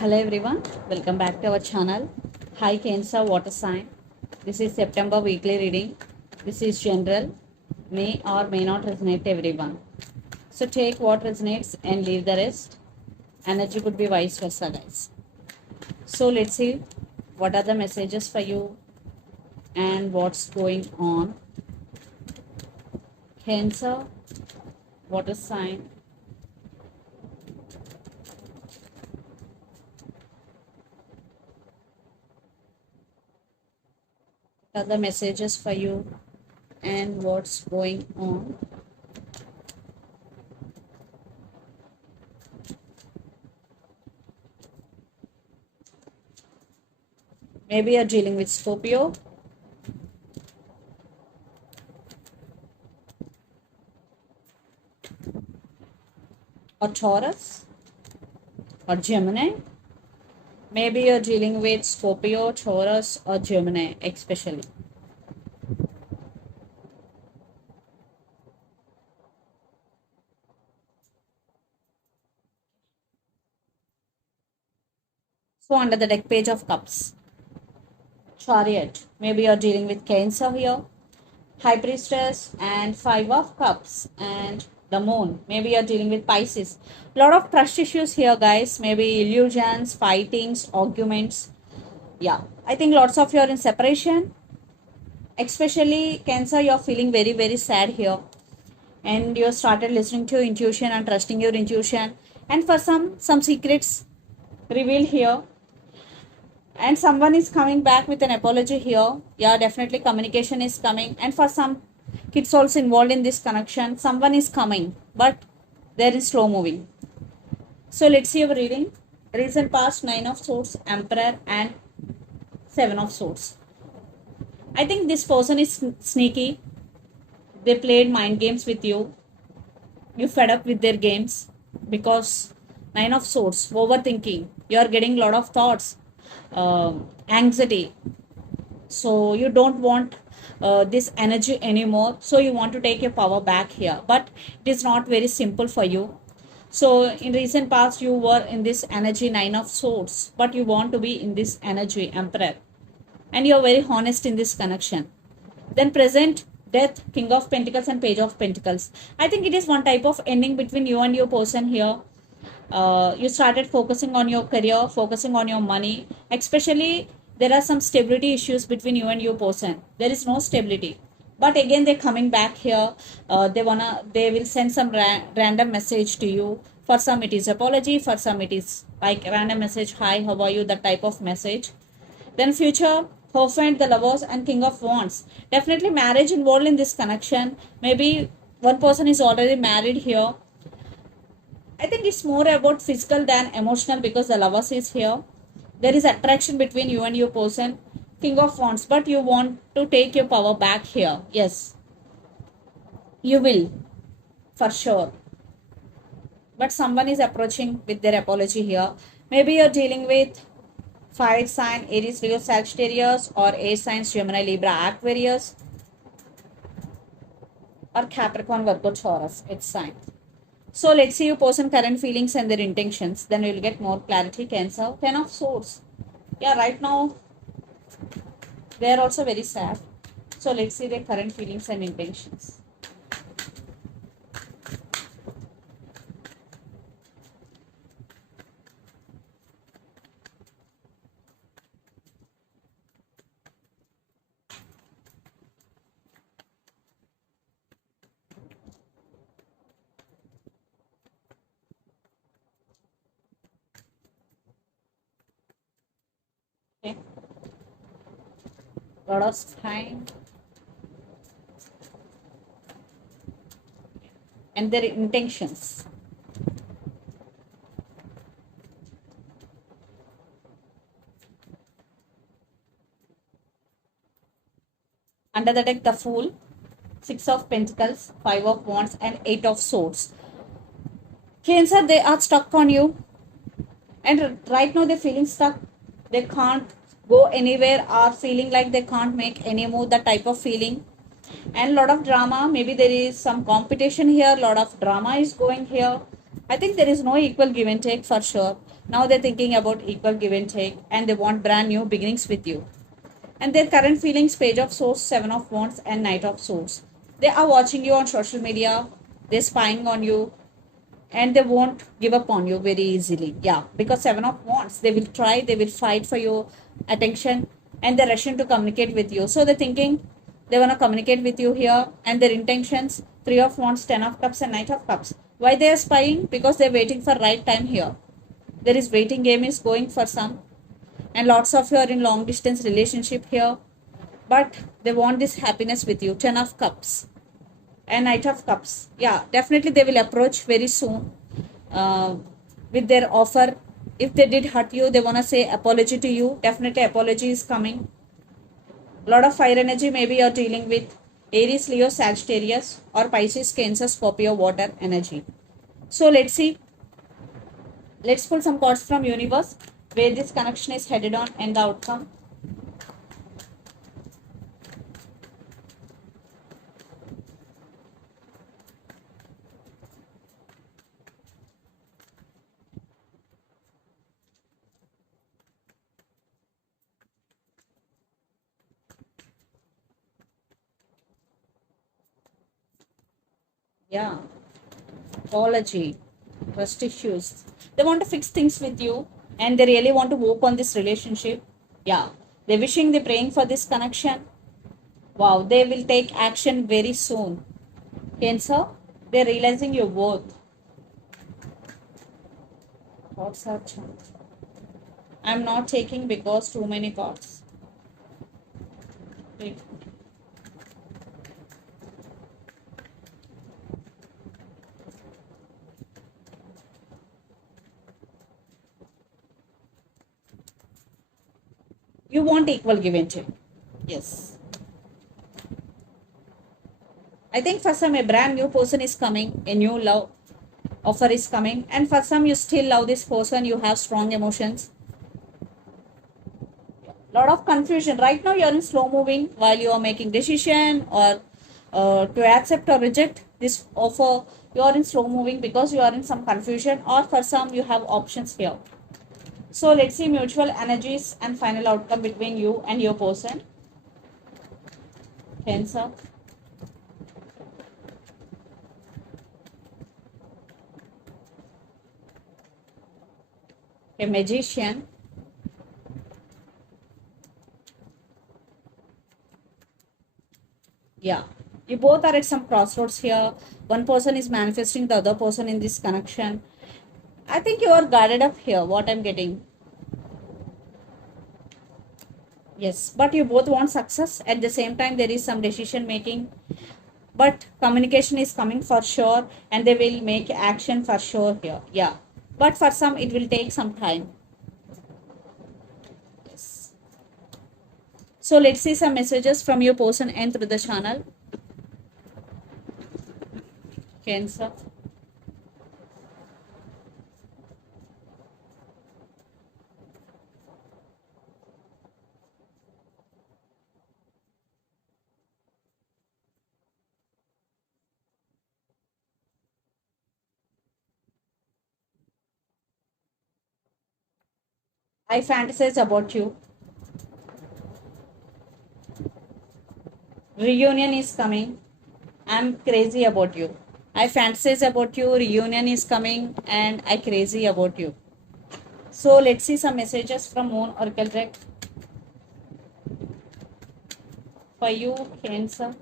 Hello everyone, welcome back to our channel. Hi Cancer Water Sign. This is September weekly reading. This is general, may or may not resonate to everyone. So take what resonates and leave the rest. Energy could be vice versa, guys. So let's see what are the messages for you and what's going on. Cancer Water Sign. What are the messages for you and what's going on. Maybe you're dealing with Scorpio, or Taurus, or Gemini. Maybe you're dealing with Scorpio, Taurus, or Gemini, especially. So, under the deck, Page of Cups, Chariot. Maybe you're dealing with Cancer here, High Priestess, and Five of Cups, and the Moon. Maybe you're dealing with Pisces. Lot of trust issues here, guys. Maybe illusions, fightings, arguments. Yeah, I think lots of you are in separation. Especially Cancer, you're feeling very, very sad here. And you started listening to your intuition and trusting your intuition. And for some secrets revealed here. And someone is coming back with an apology here. Yeah, definitely communication is coming. And for some kids also involved in this connection, someone is coming, but they're in slow moving. So let's see your reading. Recent past, Nine of Swords, Emperor, and Seven of Swords. I think this person is sneaky. They played mind games with you. You fed up with their games because Nine of Swords, overthinking. You are getting a lot of thoughts, anxiety. So you don't want this energy anymore. So you want to take your power back here, but it is not very simple for you. So in recent past, you were in this energy Nine of Swords, but you want to be in this energy Emperor, and you are very honest in this connection. Then present, Death, King of Pentacles, and Page of Pentacles. I think it is one type of ending between you and your person here. You started focusing on your career, focusing on your money. Especially, there are some stability issues between you and your person. There is no stability. But again, they're coming back here. They will send some random message to you. For some, it is apology. For some, it is like random message, hi, how are you? That type of message. Then future, Hierophant, the Lovers, and King of Wands. Definitely marriage involved in this connection. Maybe one person is already married here. I think it's more about physical than emotional because the Lovers is here. There is attraction between you and your person. King of Wands, but you want to take your power back here. Yes, you will, for sure. But someone is approaching with their apology here. Maybe you're dealing with fire sign, Aries, Leo, Sagittarius, or air signs, Gemini, Libra, Aquarius, or Capricorn, Virgo, Taurus. It's sign. So let's see your person current feelings and their intentions. Then we'll get more clarity. Cancer, Ten of Swords. Yeah, right now they are also very sad. So let's see their current feelings and intentions. Okay. Lot of time and their intentions. Under the deck, the Fool, Six of Pentacles, Five of Wands, and Eight of Swords. Cancer, they are stuck on you, and right now they're feeling stuck. They can't go anywhere, or feeling like they can't make any move, that type of feeling. And lot of drama. Maybe there is some competition here. Lot of drama is going here. I think there is no equal give and take for sure. Now they're thinking about equal give and take, and they want brand new beginnings with you. And their current feelings, Page of Swords, Seven of Wands, and Knight of Swords. They are watching you on social media, they're spying on you, and they won't give up on you very easily. Yeah, because Seven of Wands, they will try, they will fight for your attention, and they're rushing to communicate with you. So they're thinking they want to communicate with you here, and their intentions, Three of Wands, Ten of Cups, and Knight of Cups. Why they are spying? Because they're waiting for right time here. There is waiting game is going for some, and lots of you are in long distance relationship here, but they want this happiness with you. Ten of Cups and Knight of Cups. Yeah, definitely they will approach very soon with their offer. If they did hurt you, they want to say apology to you. Definitely apology is coming. Lot of fire energy. Maybe you're dealing with Aries, Leo, Sagittarius, or Pisces, Cancer, Scorpio, water energy. So let's see. Let's pull some cards from universe where this connection is headed on and the outcome. Yeah, apology, trust issues. They want to fix things with you, and they really want to work on this relationship. Yeah, they're wishing, they're praying for this connection. Wow, they will take action very soon. Cancer, they're realizing your worth. Thoughts are changed. I'm not taking because too many cards. Wait. You want equal give and take. Yes. I think for some a brand new person is coming, a new love offer is coming, and for some you still love this person, you have strong emotions. Lot of confusion right now. You're in slow moving while you are making decision, or to accept or reject this offer. You are in slow moving because you are in some confusion, or for some you have options here. So let's see mutual energies and final outcome between you and your person. Cancer, a magician, yeah, you both are at some crossroads here. One person is manifesting the other person in this connection. I think you are guarded up here, what I'm getting. Yes, but you both want success. At the same time, there is some decision making, but communication is coming for sure, and they will make action for sure here. Yeah, but for some it will take some time. Yes. So let's see some messages from your person and through the channel. Cancer, I fantasize about you. Reunion is coming. I'm crazy about you. I fantasize about you. Reunion is coming, and I crazy about you. So let's see some messages from Moon Oracle deck for you, Cancer.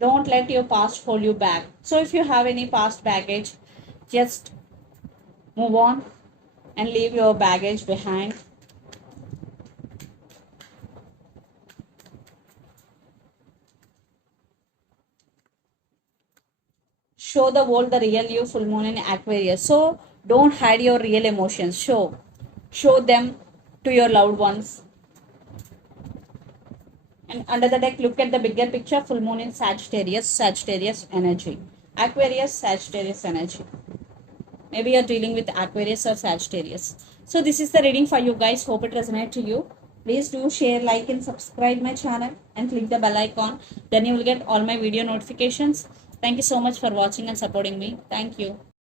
Don't let your past hold you back. So if you have any past baggage, just move on and leave your baggage behind. Show the world the real you, full moon in Aquarius. So don't hide your real emotions. Show them to your loved ones. And under the deck, look at the bigger picture. Full moon in Sagittarius, Sagittarius energy. Aquarius, Sagittarius energy. Maybe you're dealing with Aquarius or Sagittarius. So this is the reading for you guys. Hope it resonates to you. Please do share, like, and subscribe my channel and click the bell icon. Then you will get all my video notifications. Thank you so much for watching and supporting me. Thank you.